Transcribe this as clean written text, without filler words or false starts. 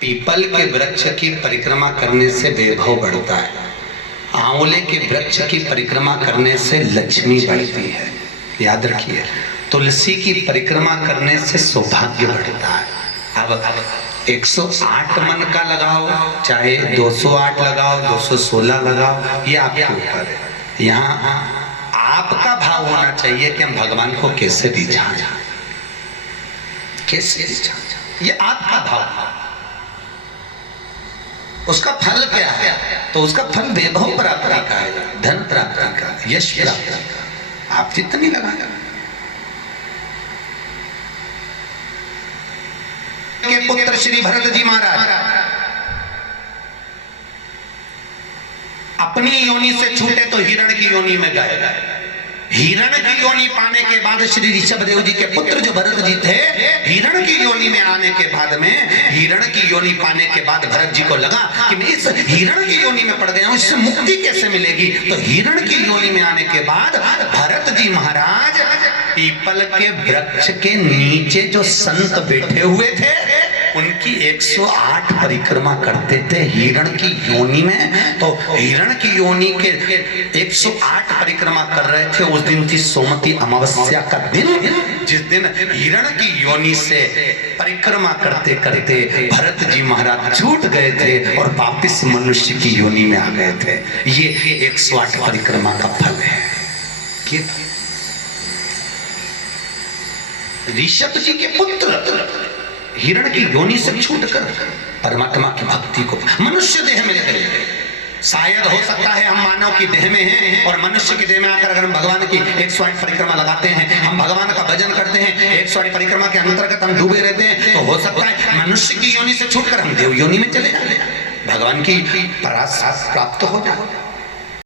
People के वृक्ष की परिक्रमा करने से वैभव बढ़ता है। आंवले के वृक्ष की परिक्रमा करने से लक्ष्मी बढ़ती है। याद रखिए, तुलसी की परिक्रमा करने से सौभाग्य बढ़ता है। अब 108 मन का लगाओ, चाहे 208 लगाओ, 216 लगाओ, ये आपके ऊपर है। यहाँ आपका भाव होना चाहिए कि हम भगवान को कैसे रिझाएं, कैसे रिझाएं, ये आपका भाव है। उसका फल क्या है? तो उसका फल वैभव प्राप्ति का है, धन प्राप्ति का, यश प्राप्ति का। आप जितनी लगाएं। के पुत्र श्री भरत जी महाराज अपनी योनि से छूटे तो हिरण की योनि में गए। हिरण की योनि पाने के बाद श्री ऋषभ देव जी के पुत्र जो भरत जी थे, हिरण की योनि में आने के बाद में, हिरण की योनि पाने के बाद भरत जी को लगा कि मैं इस हिरण की योनि में पड़ गया हूं, इससे मुक्ति कैसे मिलेगी। तो हिरण की योनि में आने के बाद भरत जी महाराज पीपल के वृक्ष के नीचे जो संत बैठे हुए थे उनकी 108 परिक्रमा करते थे हिरण की योनि में। तो हिरण की योनि के 108 परिक्रमा कर रहे थे। उस दिन थी सोमती अमावस्या का दिन, जिस दिन हिरण की योनि से परिक्रमा करते करते भरत जी महाराज छूट गए थे और वापिस मनुष्य की योनि में आ गए थे। ये 108 परिक्रमा का फल है। ऋषभ जी के पुत्र हिरण की योनि से छूटकर परमात्मा की भक्ति को मनुष्य देह में ले गए। शायद हो सकता है हम मानव की देह में हैं और मनुष्य की देह में आकर अगर हम भगवान की 108 परिक्रमा लगाते हैं, हम भगवान का भजन करते हैं, 108 परिक्रमा के अंतर्गत हम डूबे रहते हैं, तो हो सकता है मनुष्य की योनि से छूटकर हम देव योनि में चले जाए, भगवान की पराकाष्ठा प्राप्त हो जाए।